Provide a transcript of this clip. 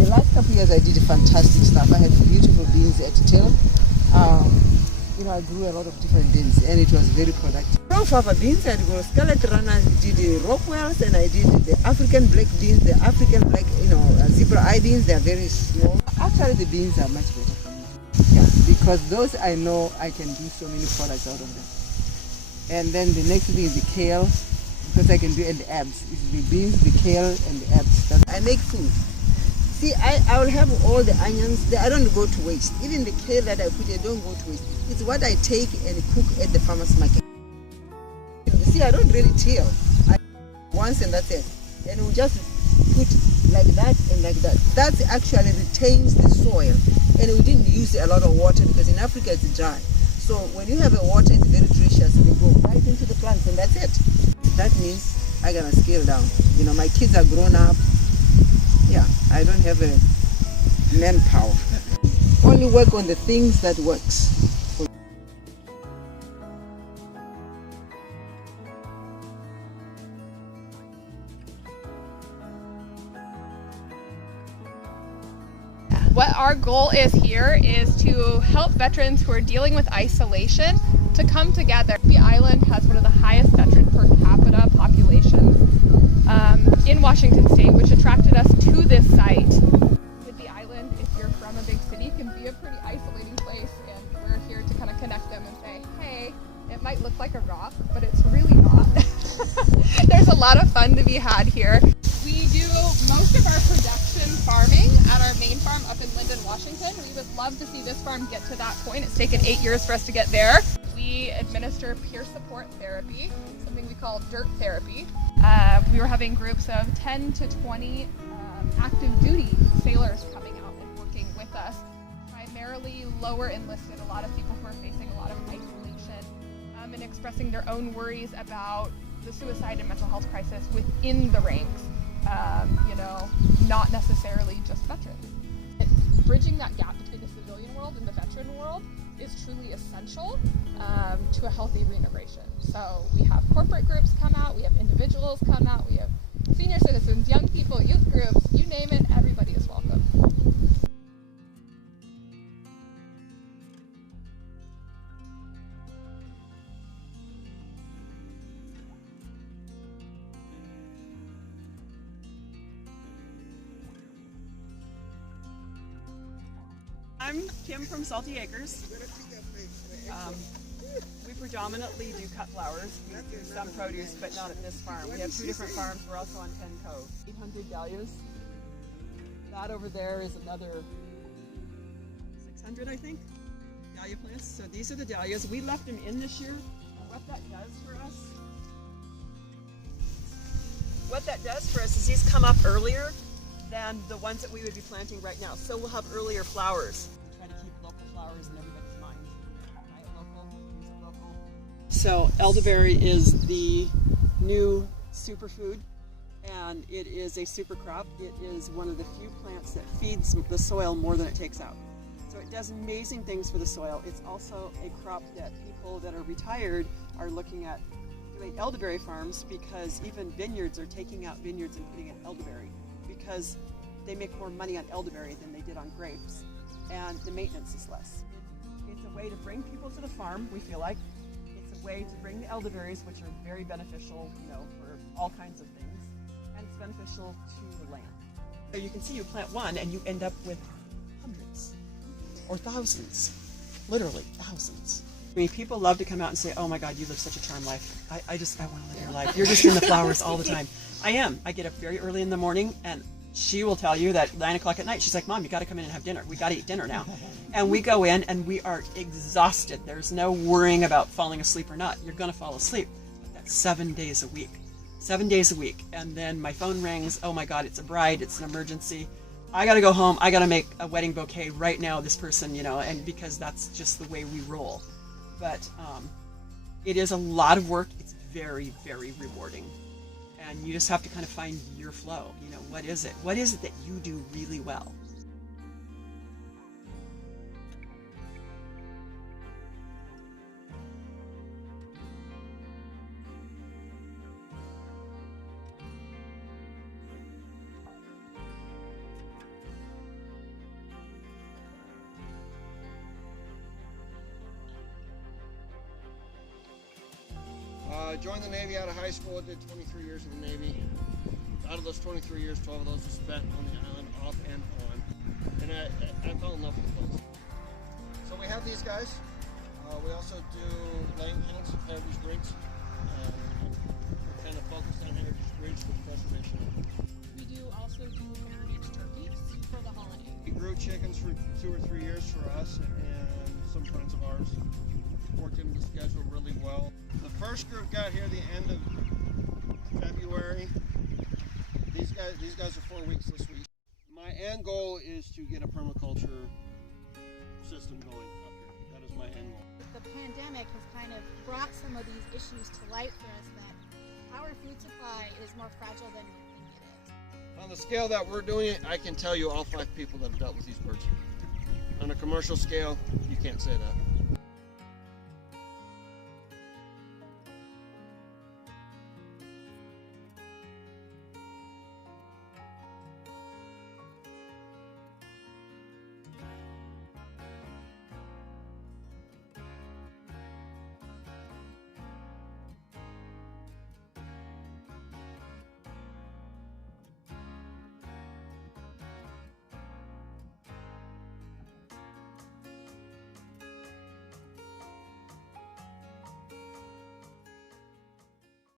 The last couple of years I did fantastic stuff. I had beautiful beans at till. I grew a lot of different beans and it was very productive. From fava beans, I grew scarlet runner, did the Rockwells, and I did the African black beans, the African black, zebra eye beans. They are very small. Actually, the beans are much better for me. Yeah, because those I know I can do so many products out of them. And then the next thing is the kale, because I can do, and the herbs. It's the beans, the kale, and the herbs. I make food. See, I will have all the onions. I don't go to waste. Even the kale that I put, I don't go to waste. It's what I take and cook at the farmer's market. See, I don't really till. Once and that's it. And we just put like that and like that. That actually retains the soil. And we didn't use a lot of water because in Africa it's dry. So when you have a water, it's very precious. And they go right into the plants and that's it. That means I gotta scale down. My kids are grown up. Yeah, I don't have a manpower. Only work on the things that works. What our goal is here is to help veterans who are dealing with isolation to come together. The island has one of the highest veteran per capita populations in Washington State, which attracted us to this site. Whidbey Island, if you're from a big city, can be a pretty isolating place, and we're here to kind of connect them and say, hey, it might look like a rock, but it's really not. There's a lot of fun to be had here. We do most of our production farming at our main farm up in Linden, Washington. We would love to see this farm get to that point. It's taken 8 years for us to get there. We administer peer support therapy, something we call dirt therapy. We were having groups of 10 to 20 active duty sailors coming out and working with us, primarily lower enlisted, a lot of people who are facing a lot of isolation and expressing their own worries about the suicide and mental health crisis within the ranks. Not necessarily just veterans. Bridging that gap between the civilian world and the veteran world is truly essential to a healthy reintegration. So we have corporate groups come out, we have individuals come out, we have senior citizens, young people, youth groups, you name it, everybody is welcome. I'm Kim from Salty Acres. We predominantly do cut flowers. We do some produce, but not at this farm. We have 2 different farms. We're also on Penn Cove. 800 dahlias. That over there is another 600, I think, dahlia plants. So these are the dahlias. We left them in this year. What that does for us is these come up earlier than the ones that we would be planting right now. So we'll have earlier flowers. We try to keep local flowers in everybody's mind. Buy it local, use it local. So elderberry is the new superfood, and it is a super crop. It is one of the few plants that feeds the soil more than it takes out. So it does amazing things for the soil. It's also a crop that people that are retired are looking at doing elderberry farms, because even vineyards are taking out vineyards and putting in elderberry, because they make more money on elderberry than they did on grapes, and the maintenance is less. It's a way to bring people to the farm, we feel like. It's a way to bring the elderberries, which are very beneficial, for all kinds of things, and it's beneficial to the land. So you can see you plant one and you end up with hundreds or thousands, literally thousands. I mean, people love to come out and say, oh my God, you live such a charmed life. I want to live your life. You're just in the flowers all the time. I am. I get up very early in the morning, and she will tell you that 9 o'clock at night, she's like, Mom, you got to come in and have dinner. We got to eat dinner now. And we go in and we are exhausted. There's no worrying about falling asleep or not. You're going to fall asleep. But that's 7 days a week. 7 days a week. And then my phone rings. Oh my God, it's a bride. It's an emergency. I got to go home. I got to make a wedding bouquet right now, this person, and because that's just the way we roll. But it is a lot of work. It's very, very rewarding. And you just have to kind of find your flow. What is it? What is it that you do really well? joined the Navy out of high school, did 23 years in the Navy. Out of those 23 years, 12 of those were spent on the island, off and on. And I fell in love with the place. So we have these guys. We also do laying hens, heritage breeds. We're kind of focused on heritage breeds for the preservation. We do also do heritage turkeys for the holiday. We grew chickens for 2 or 3 years for us and some friends of ours. Worked into the schedule really well. The first group got here the end of February. These guys are 4 weeks this week. My end goal is to get a permaculture system going up here. That is my end goal. The pandemic has kind of brought some of these issues to light for us, that our food supply is more fragile than we think it is. On the scale that we're doing it, I can tell you all 5 people that have dealt with these birds. On a commercial scale, you can't say that.